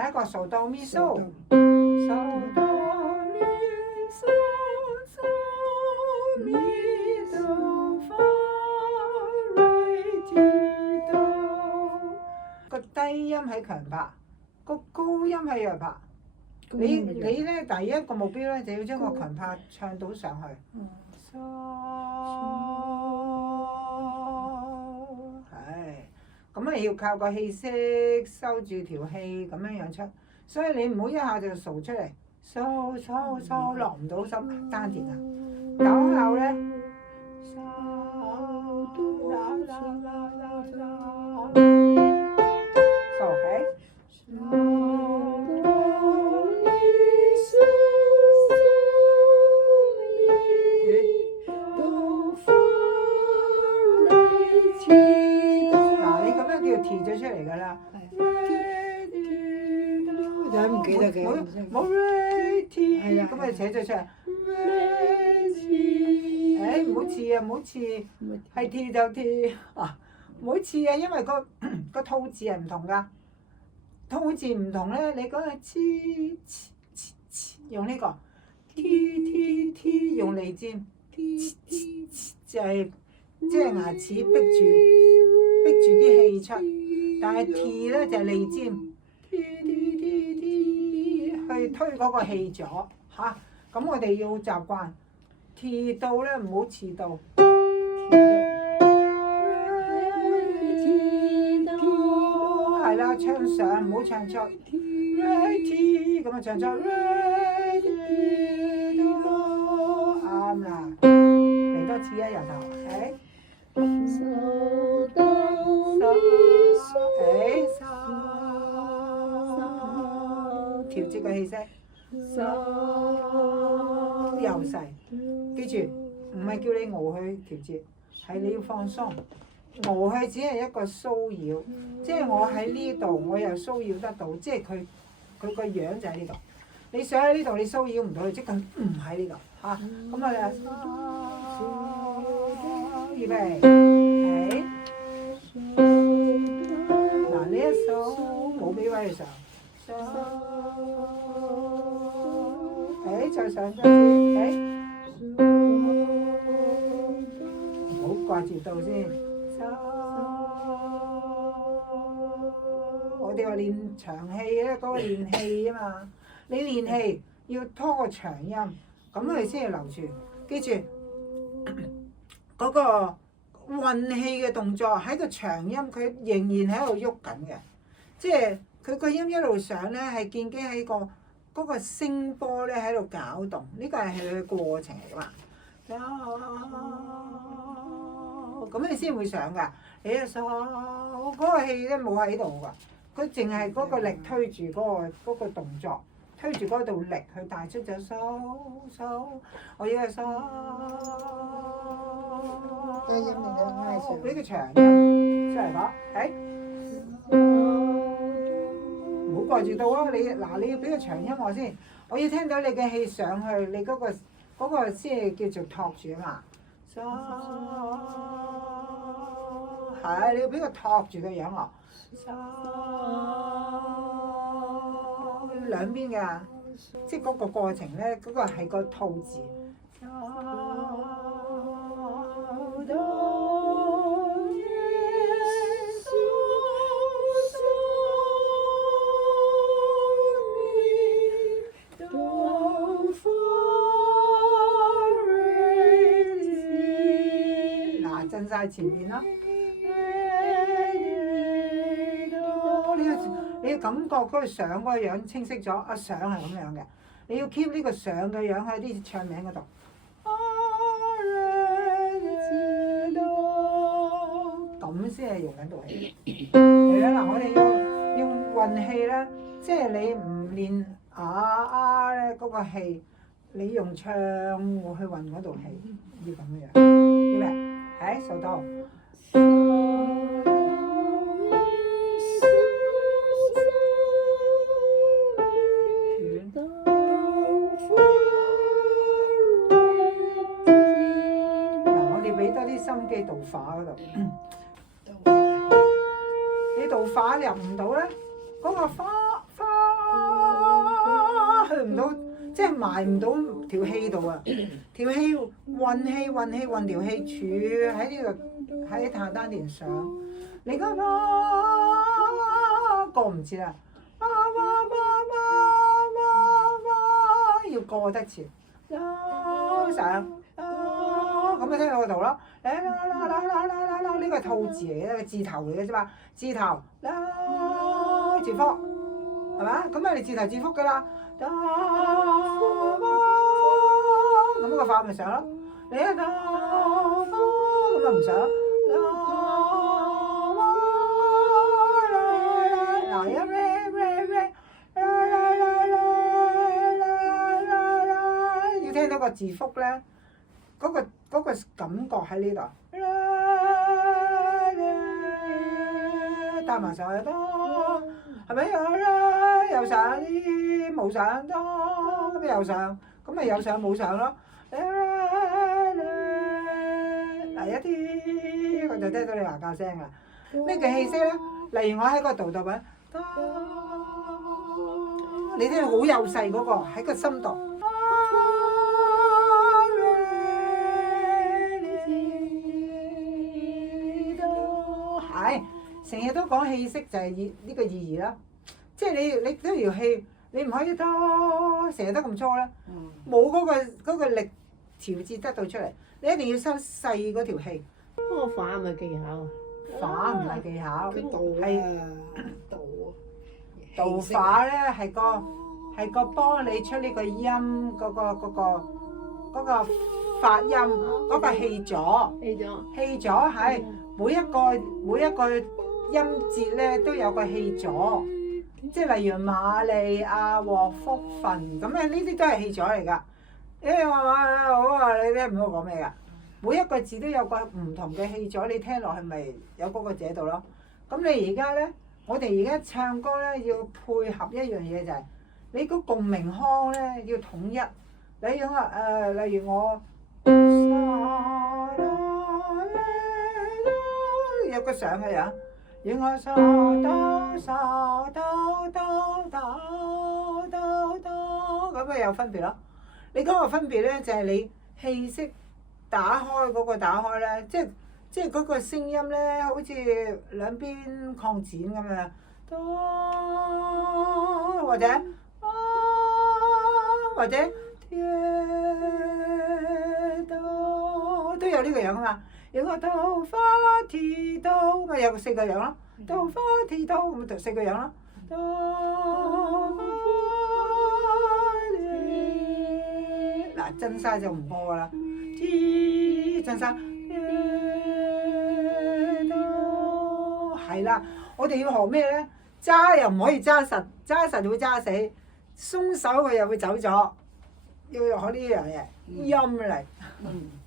第一個數到咪數，數到咪數數咪哆發瑞提哆。個低音喺強拍，個高音喺弱拍。你咧第一個目標咧就要將個強拍唱到上去。咁啊要靠個氣息收住條氣咁樣出，所以你唔好一下就掃出嚟，掃落唔到心丹田啊。抖後咧，掃起。跳咗出嚟㗎啦，就唔記得嘅，冇 ready， 咁咪寫咗出嚟。誒唔好似啊，唔好似，係跳就跳啊，唔好似啊，因為個吐字係唔同㗎，吐字唔同咧，你講係黐用呢個 t 用脷尖，就係即係牙齒逼住啲氣出，但係 T 咧就係脷尖，去推嗰個氣咗嚇。咁我哋要習慣 T 到咧，唔好遲到。係啦，唱上唔好唱出。咁啊唱出。啱啦，嚟多次啊，由頭，誒。調節個氣息，又細，記住唔係叫你熬去調節，係你要放鬆。熬去只係一個騷擾，即係我喺呢度，我又騷擾得到，即係佢個樣就喺呢度。你想喺呢度，你騷擾唔到佢，即係唔喺呢度嚇。咁啊，預備，起。嗱呢一首冇俾位嘅時候，再上多次，唔好掛住到先。我哋話練長氣咧，嗰個練氣啊嘛，你練氣要拖個長音，咁佢先要留住。記住嗰個運氣嘅動作喺個長音，佢仍然喺度喐緊嘅，即係佢個音一路上咧，係建基喺嗰個聲波咧喺度攪動，呢個係佢嘅過程嚟㗎嘛。咁你先會上㗎。你一數嗰個氣咧冇喺度㗎，佢淨係嗰個力推住嗰個動作，推住嗰度力去帶出咗數，我要係數。低音定係挨上？俾個長音出嚟講，唔好掛住到啊！你要俾個長音我先，我要聽到你嘅氣上去，你嗰個先係叫做托住啊嘛。係，你要俾個托住嘅樣我。兩邊㗎，即係嗰個過程咧，嗰個係個吐字。嗱，震晒前邊啦。你要感覺嗰個上嗰個樣清晰咗，啊上係咁樣嘅，你要 keep 呢個上嘅樣喺啲唱名嗰度。咁先係用緊道氣。嚟啦，嗱，我哋要運氣咧，即係你唔練咧嗰個氣，你用唱去運嗰道氣，要咁樣。要咩？喺數到。心機導化嗰度，你導化入唔到咧，嗰個花去唔到，即係埋唔到條氣度啊！條氣運條氣柱喺呢個喺下丹田上，你個過唔切啊！要過得切，上。咁你聽到個圖咯，呢個係兔字嚟嘅，個字頭嚟嘅啫嘛，字頭字腹，係嘛？咁啊你字頭字腹㗎啦，咁個發咪上咯，你一咁啊唔上，嗱一要聽到個字腹咧。嗰個感覺喺呢度，帶埋上去多，係咪又上啲冇上多，咁又上，咁咪有上冇上咯。嗱一啲，我就聽到你牙教聲啦。咩叫氣息咧？例如我喺個度度揾，你聽好幼細嗰個喺個心度。成日都講氣息就係呢個意義啦，即係你嗰條氣，你唔可以多成日都咁粗啦，冇嗰個力調節得到出嚟，你一定要收細嗰條氣。嗰個化係咪技巧啊？化唔係技巧，係道氣化咧係個幫你出呢個音嗰個發音嗰個氣咗，氣咗係每一個音節咧都有個氣咗，即係例如瑪利亞禍福分咁咧，呢啲都係氣咗嚟㗎。好啊，你聽唔到我講咩㗎？每一個字都有個唔同嘅氣咗，你聽落去咪有嗰個字喺度咯。咁你而家咧，我哋而家唱歌咧要配合一樣嘢就係、你個共鳴腔咧要統一。例如我有個上嘅樣。如我嗦哆嗦哆哆哆哆哆咁啊有分別咯。你嗰個分別咧就係你氣息打開嗰個打開咧，即係嗰個聲音咧，好似兩邊擴展咁樣，哆或者哆都有呢個樣啊嘛。有個哆花提哆咪有四個樣咯，哆花提哆咁就四個樣咯。哆花提嗱真沙就唔播噶啦，提真沙哆係啦，我哋要學咩咧？揸又唔可以揸實，揸實會揸死；鬆手佢又會走咗，要學呢樣嘢音嚟。